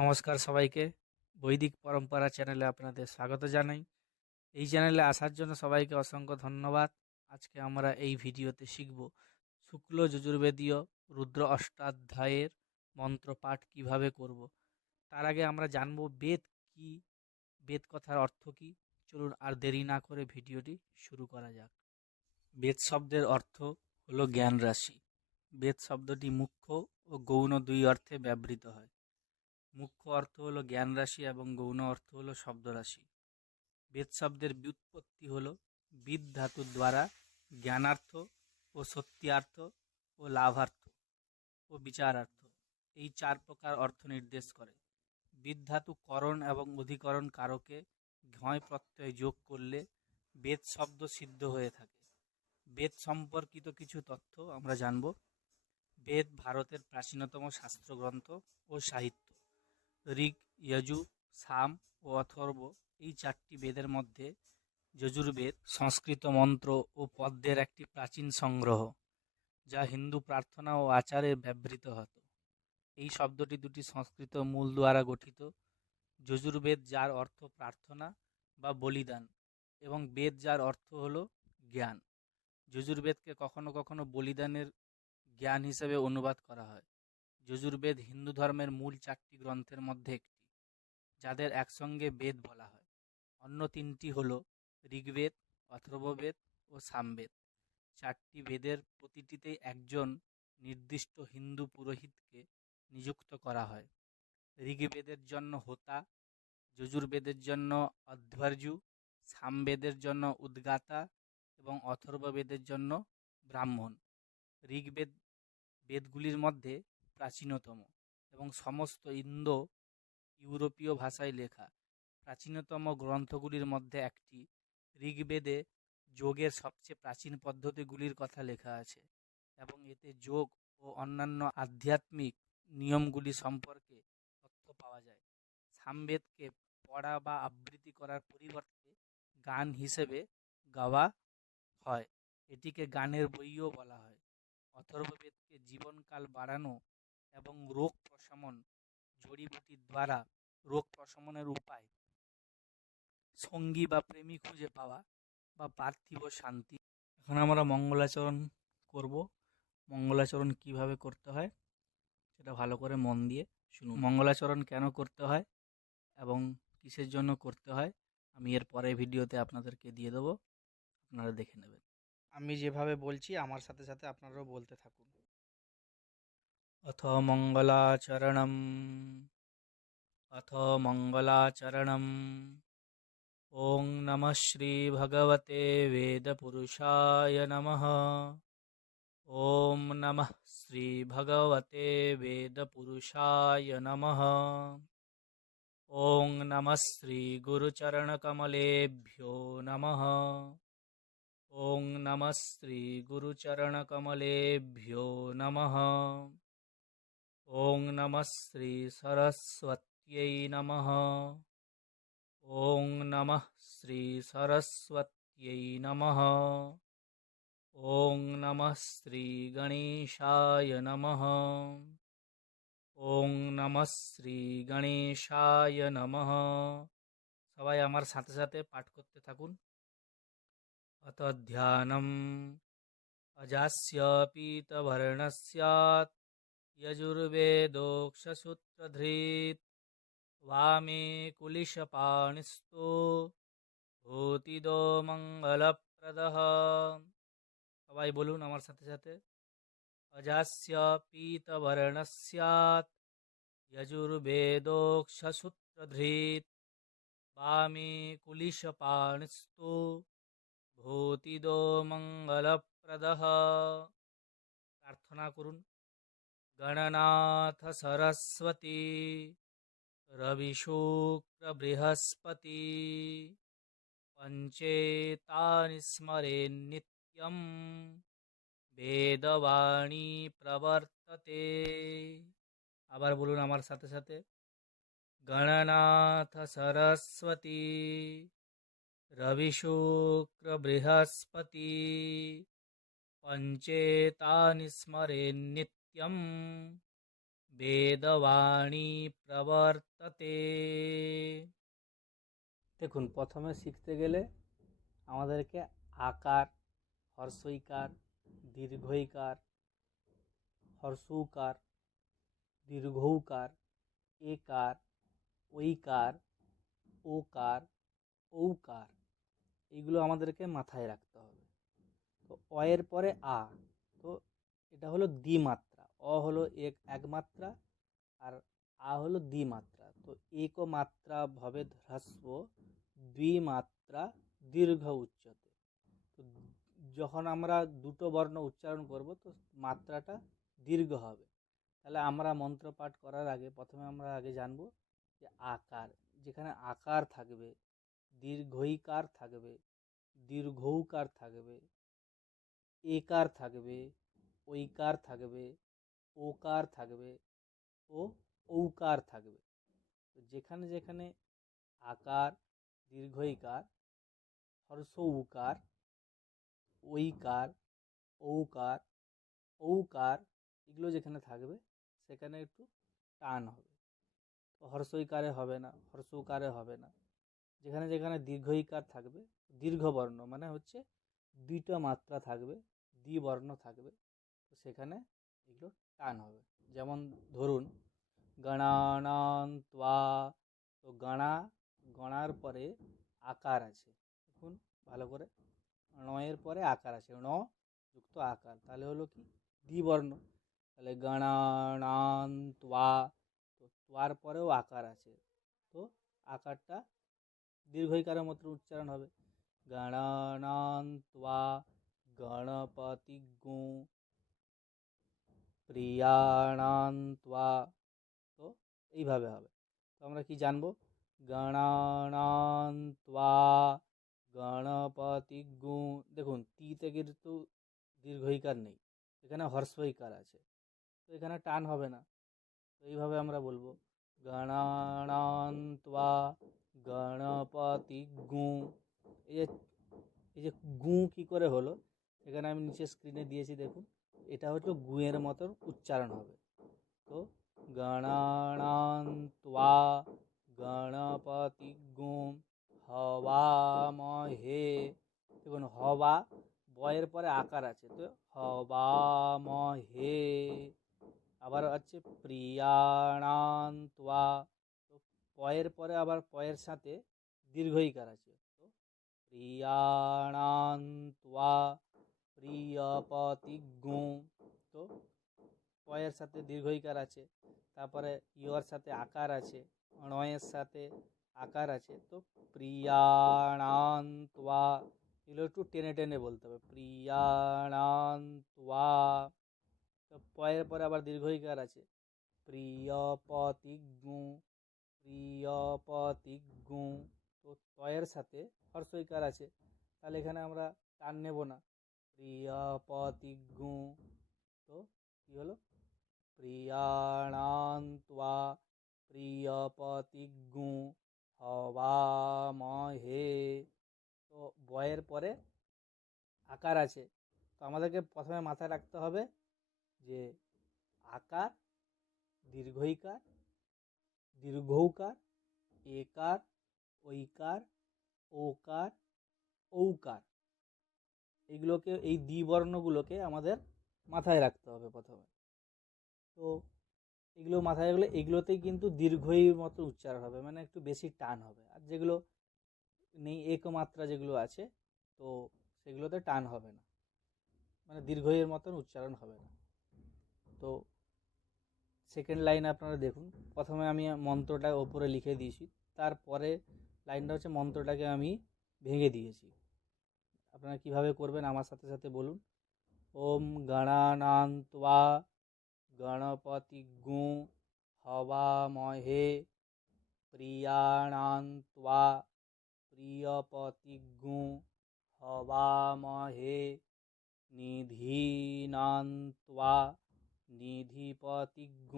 নমস্কার সবাইকে। বৈদিক পরম্পরা চ্যানেলে আপনাদের স্বাগত জানাই। এই চ্যানেলে আসার জন্য সবাইকে অসংখ্য ধন্যবাদ। আজকে আমরা এই ভিডিওতে শিখব শুক্ল যজুর্বেদীয় রুদ্র অষ্টাধ্যায়ের মন্ত্রপাঠ কিভাবে করব। তার আগে আমরা জানব বেদ কি, বেদ কথার অর্থ কি। চলুন আর দেরি না করে ভিডিওটি শুরু করা যাক। বেদ শব্দের অর্থ হলো জ্ঞান রাশি। বেদ শব্দটি মুখ্য ও গৌণ দুই অর্থে ব্যবহৃত হয়। মুখ্য অর্থ হলো জ্ঞান রাশি এবং গৌণ অর্থ হলো শব্দ রাশি। বেদ শব্দের ব্যুৎপত্তি হলো বিদ ধাতুর দ্বারা জ্ঞানার্থ ও সত্যার্থ ও লাভার্থ ও বিচারার্থ এই চার প্রকার অর্থ নির্দেশ করে। বিদ ধাতু করণ এবং অধিকরণ কারকে ঘয় প্রত্যয় যোগ করলে বেদ শব্দ সিদ্ধ হয়ে থাকে। বেদ সম্পর্কিত কিছু তথ্য আমরা জানব। বেদ ভারতের প্রাচীনতম শাস্ত্রগ্রন্থ ও সাহিত্য। ঋগ, যজু, সাম ও অথর্ব এই চারটি বেদের মধ্যে যজুর্বেদ সংস্কৃত মন্ত্র ও পদ্যের একটি প্রাচীন সংগ্রহ, যা হিন্দু প্রার্থনা ও আচারে ব্যবহৃত হতো। এই শব্দটি দুটি সংস্কৃত মূল দ্বারা গঠিত। যজুর্বেদ যার অর্থ প্রার্থনা বা বলিদান এবং বেদ যার অর্থ হল জ্ঞান। যজুর্বেদকে কখনো কখনো বলিদানের জ্ঞান হিসেবে অনুবাদ করা হয়। যজুর্বেদ হিন্দু ধর্মের মূল চারটি গ্রন্থের মধ্যে একটি, যাদের একসঙ্গে বেদ বলা হয়। অন্য তিনটি হল ঋগ্বেদ, অথর্ববেদ ও সামবেদ। চারটি বেদের প্রতিটিতেই একজন নির্দিষ্ট হিন্দু পুরোহিতকে নিযুক্ত করা হয়। ঋগ্বেদের জন্য হোতা, যজুর্বেদের জন্য অধ্বর্যু, সামবেদের জন্য উদ্গাতা এবং অথর্ববেদের জন্য ব্রাহ্মণ। ঋগ্বেদ বেদগুলির মধ্যে প্রাচীনতম এবং সমস্ত ইন্দো ইউরোপীয় ভাষায় লেখা। প্রাচীনতম গ্রন্থগুলির মধ্যে একটি। ঋগ্বেদে যোগের সবচেয়ে প্রাচীন পদ্ধতিগুলির কথা লেখা আছে এবং এতে যোগ ও অন্যান্য আধ্যাত্মিক নিয়মগুলি সম্পর্কে তথ্য পাওয়া যায়। সামবেদকে পড়া বা আবৃত্তি করার পরিবর্তে গান হিসেবে গাওয়া হয়। এটিকে গানের বইও বলা হয়। অথর্ববেদকে জীবনকাল বাড়ানো এবং রোগ প্রশমন জড়িবুটির দ্বারা রোগ প্রশমনের উপায়, সঙ্গী বা প্রেমী খুঁজে পাওয়া বা পার্থিব শান্তি। এখন আমরা মঙ্গলাচরণ করব। মঙ্গলাচরণ কিভাবে করতে হয় সেটা ভালো করে মন দিয়ে শুনুন। মঙ্গলাচরণ কেন করতে হয় এবং কিসের জন্য করতে হয় আমি এর পরের ভিডিওতে আপনাদেরকে দিয়ে দেবো, আপনারা দেখে নেবেন। আমি যেভাবে বলছি আমার সাথে সাথে আপনারাও বলতে থাকুন। অথ মঙ্গলাচরণম, অথ মঙ্গলাচরণম। ওং নমঃ শ্রী ভগবতে বেদপুরুষায় নমঃ। ওম নমঃ শ্রী ভগবতে বেদপুরুষায় নমঃ। ওং নমঃ শ্রী গুরুচরণকমলেভ্যো নমঃ। ওং নমঃ শ্রী গুরুচরণকমলেভ্যো নমঃ। ওং নমঃ শ্রী সরস্বত্যৈ নমঃ। ওং নমঃ শ্রী সরস্বত্যৈ নমঃ। ওং নমঃ শ্রী গণেশায় নমঃ। ওং নমঃ শ্রী গণেশায় নমঃ। সবাই আমার সাথে সাথে পাঠ করতে থাকুন। অত ধ্যানম অজাস্য পীতবর্ণস্যাৎ যজুর্বেদোক্ষসূত্রধৃৎ वामे कुलिशपाणिस्तु ভূতিদো মঙ্গলপ্রদঃ। সবাই বলুন আমার সাথে সাথে। অজাস্য পীতবর্ণস্যাৎ যজুর্বেদোক্ষসূত্রধৃৎ বামে কুলিশপাণিস্তু ভূতিদো মঙ্গলপ্রদঃ। প্রার্থনা করুন। গণনাথ সরস্বতী রবি শুক্র বৃহস্পতি পঞ্চেতানি স্মরেন নিত্যম বেদবাণী প্রবর্ততে। আবার বলুন আমার সাথে সাথে। গণনাথ সরস্বতী রবি শুক্র বৃহস্পতি পঞ্চেতানি স্মরেন নিত্যম বেদবাণী প্রবর্ততে। দেখুন, প্রথমে শিখতে গেলে আমাদেরকে আকার, হর্ষইকার, দীর্ঘইকার, হর্ষউকার, দীর্ঘৌকার, একার, ঐকার, ওকার, ঔকার, এগুলো আমাদেরকে মাথায় রাখতে হবে। তো অ এর পরে আ, তো এটা হলো দ্বিমাত্রা। অ হলো এক মাত্রা আর আ হলো দ্বিমাত্রা। তো এক মাত্রা ভবেদ হ্রস্ব, দ্বিমাত্রা দীর্ঘ উচ্চতে। তো যখন আমরা দুটো বর্ণ উচ্চারণ করব তো মাত্রাটা দীর্ঘ হবে। তাহলে আমরা মন্ত্র পাঠ করার আগে প্রথমে আমরা আগে জানবো যে আকার, যেখানে আকার থাকবে, দীর্ঘইকার থাকবে, দীর্ঘৌকার থাকবে, একার থাকবে, ঐকার থাকবে, ওকার থাকবে ও ঔকার থাকবে। তো যেখানে যেখানে আকার, দীর্ঘইকার, হর্ষ উকার, ঐকার, ঔকার, ঔকার, এগুলো যেখানে থাকবে সেখানে একটু টান হবে। তো হর্ষইকারে হবে না, হর্ষ উকারে হবে না। যেখানে যেখানে দীর্ঘইকার থাকবে, দীর্ঘ বর্ণ মানে হচ্ছে দুইটা মাত্রা থাকবে, দ্বিবর্ণ থাকবে, তো সেখানে এগুলো টান হবে। যেমন ধরুন গণানান ত্বা, তো গণার পরে আকার আছে। দেখুন ভালো করে, ণয়ের পরে আকার আছে, ণ যুক্ত আকার, তাহলে হলো কি দ্বিবর্ণ। তাহলে গণানান ত্বা, তো ত্বার পরেও আকার আছে, তো আকারটা দীর্ঘইকারের মতো উচ্চারণ হবে। গণানান ত্বা গণপতিজ্ঞ প্রিয়াণান ত্বা, তো এইভাবে হবে। তো আমরা কি জানবো? গণানান ত্বা গণপতিজ্ঞ। দেখুন তীতে কিন্তু দীর্ঘইকার নেই, এখানে হর্ষইকার আছে, তো এখানে টান হবে না। তো এইভাবে আমরা বলবো গণানান ত্বা গণপতিজ্ঞ। এই যে এই যে গু কি করে হলো, এখানে আমি নিচে স্ক্রিনে দিয়েছি দেখুন, এটা হচ্ছে গুয়ের মতন উচ্চারণ হবে। তো গণানান ত্বা গণপতিজ্ঞ হবামহে, দেখুন হবা, বয়ের পরে আকার আছে, তো হবামহে। আবার হচ্ছে প্রিয়াণান ত্বা, তো পয়ের পরে আবার পয়ের সাথে দীর্ঘইকার আছে, তো প্রিয়াণান ত্বা প্রিয়পতিজ্ঞ, তো পয়ের সাথে দীর্ঘইকার আছে, তারপরে ইয়র সাথে আকার আছে, ণয়ের সাথে আকার আছে, তো প্রিয়াণান ত্বা, এগুলো একটু টেনে টেনে বলতে হবে, প্রিয়াণান ত্বা। তো পয়ের পরে আবার দীর্ঘইকার আছে, প্রিয়পতিজ্ঞ, প্রিয়পতিজ্ঞ, তো তয়ের সাথে হর্ষইকার আছে, তাহলে এখানে আমরা টান নেব না, প্রিয়পতিজ্ঞ। তো কি হলো? প্রিয়াণান ত্বা প্রিয়পতিজ্ঞ হবামহে। তো বয়ের পরে আকার আছে, তো আমাদেরকে প্রথমে মাথায় রাখতে হবে যে আকার, দীর্ঘইকার, দীর্ঘৌকার, একার, ঐকার, ওকার, ঔকার, এইগুলোকে, এই দ্বিবর্ণগুলোকে আমাদের মাথায় রাখতে হবে প্রথমে। তো এগুলো মাথায় রাখলে এগুলোতেই কিন্তু দীর্ঘই মতো উচ্চারণ হবে, মানে একটু বেশি টান হবে। আর যেগুলো নেই, একমাত্রা যেগুলো আছে, তো সেগুলোতে টান হবে না, মানে দীর্ঘইয়ের মতন উচ্চারণ হবে না। তো সেকেন্ড লাইন আপনারা দেখুন, প্রথমে আমি মন্ত্রটা ওপরে লিখে দিয়েছি, তারপরে লাইনটা হচ্ছে মন্ত্রটাকে আমি ভেঙে দিয়েছি। আপনারা কিভাবে করবেন আমার সাথে সাথে বলুন। ওম গণানান ত্বা গণপতিজ্ঞ হবামহে প্রিয়াণান ত্বা প্রিয়পতিজ্ঞ হবামহে নিধীনান ত্বা নিধিপতিজ্ঞ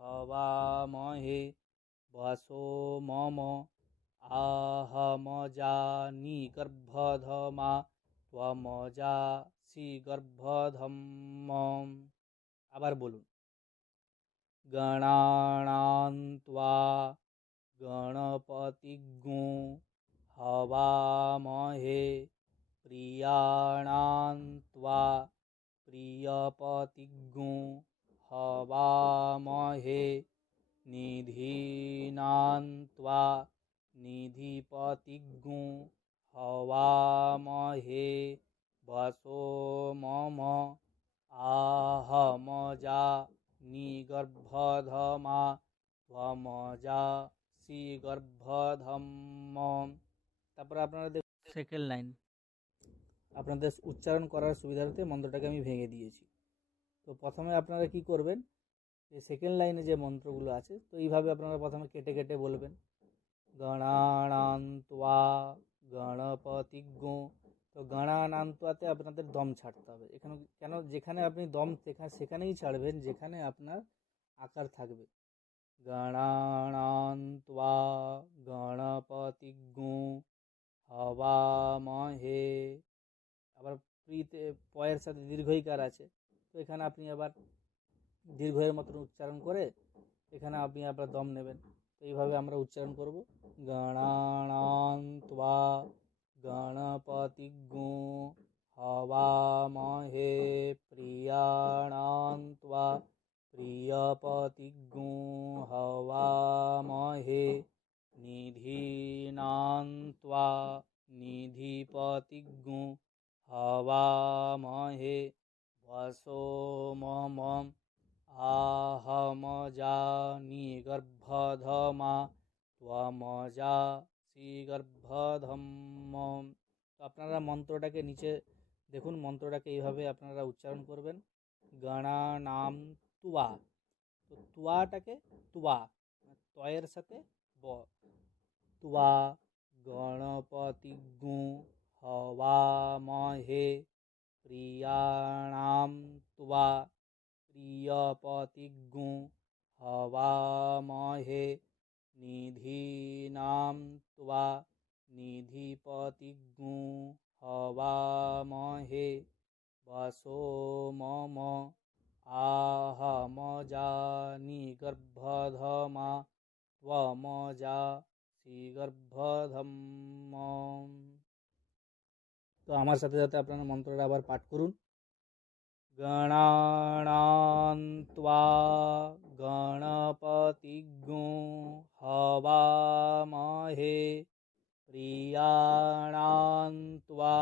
হবামহে বসো মম আহমজানি গর্ভধমা ত্বমজাসি গর্ভধম্ম। আবার বলুন, গণানাং ত্বা গণপতিগ্গো হবামহে প্রিয়াণাং ত্বা প্রিয়পতিগ্গো হবামহে নিধীনাং ত্বা নিধিপতিগ্গো হবামহে বসো মম আহমজা নিগর্ভধমা ত্বমজাসি গর্ভধম্ম। তারপরে আপনারা দেখুন সেকেন্ড লাইন, আপনাদের উচ্চারণ করার সুবিধার্থে মন্ত্রটাকে আমি ভেঙে দিয়েছি। তো প্রথমে আপনারা কি করবেন, এই সেকেন্ড লাইনে যে মন্ত্রগুলো আছে তো এইভাবে আপনারা প্রথমে কেটে কেটে বলবেন। গণানাং ত্বা গণপতিগ্গো, তো গণানাং ত্বাতে আপনাদের দম ছাড়তে হবে। এখানে কেন, যেখানে আপনি দম সেখানেই ছাড়বেন যেখানে আপনার আকার থাকবে। গণানাং ত্বা গণপতিগ্গো হবামহে, আবার প্রিতে পয়ের সাথে দীর্ঘইকার আছে, তো এখানে আপনি আবার দীর্ঘের মতন উচ্চারণ করে এখানে আপনি আবার দম নেবেন। তো এইভাবে আমরা উচ্চারণ করব। গণানাং ত্বা গণপতিগ্গো হবামহে প্রিয়াণাং ত্বা প্রিয়পতিগ্গো হবামহে নিধীনাং ত্বা নিধিপতিগ্গো হবামহে বসো মম আহমজা নিগর্ভধমা ত্বমজাসি গর্ভধম্ম। তো আপনারা মন্ত্রটাকে নিচে দেখুন, মন্ত্রটাকে এইভাবে আপনারা উচ্চারণ করবেন। গণানাং ত্বা, তো ত্বাটাকে ত্বা, তয়ের সাথে ব, ত্বা গণপতিগ্গো হবামহে প্রিয়াণাং ত্বা প্রিয়পতিগ্গো হবামহে নিধীনাং ত্বা নিধিপতিগ্গো হবামহে বসো মম আহমজা নিগর্ভধমা ত্বমজাসি গর্ভধম্ম। তো আমার সাথে সাথে আপনারা মন্ত্রটা আবার পাঠ করুন। গণানাং ত্বা গণপতিগ্গো হবামহে প্রিয়াণাং ত্বা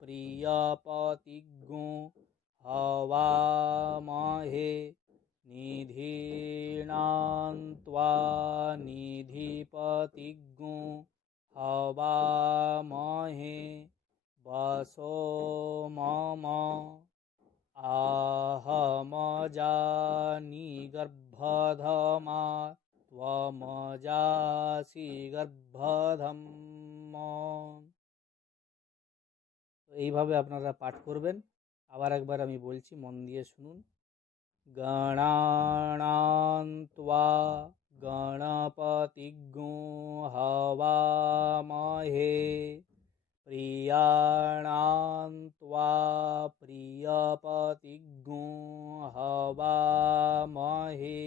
প্রিয়পতিগ্গো হবামহে নিধীনাং ত্বা নিধিপতিগ্গো হবামহে বসো মম আহমজা নিগর্ভধমা ত্বমজাসি গর্ভধম্ম। এইভাবে আপনারা পাঠ করবেন। আবার একবার আমি বলছি, মন দিয়ে শুনুন। গণানাং ত্বা গণপতিগ্গো হবামহে প্রিয়াণাং ত্বা প্রিয়পতিগ্গো হবামহে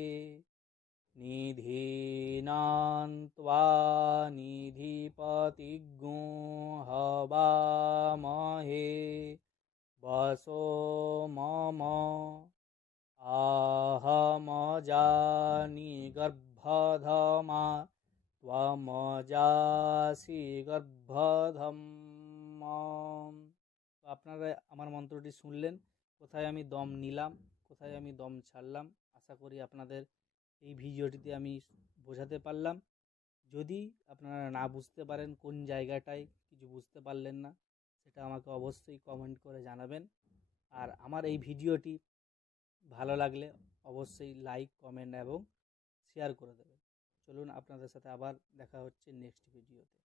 নিধীনাং ত্বা নিধিপতিগ্গো হবামহে বসো মম আহমজা নিগর্ভধমা ত্বমজাসি গর্ভধম্ম। আপনারা আমার মন্ত্রটি শুনলেন, কোথায় আমি দম নিলাম, কোথায় আমি দম ছাড়লাম। আশা করি আপনাদের এই ভিডিওটিতে আমি বোঝাতে পারলাম। যদি আপনারা না বুঝতে পারেন, কোন জায়গাটায় কিছু বুঝতে পারলেন না, সেটা আমাকে অবশ্যই কমেন্ট করে জানাবেন। আর আমার এই ভিডিওটি ভালো লাগলে অবশ্যই লাইক, কমেন্ট এবং শেয়ার করে দেবেন। চলুন, আপনাদের সাথে আবার দেখা হচ্ছে নেক্সট ভিডিওতে।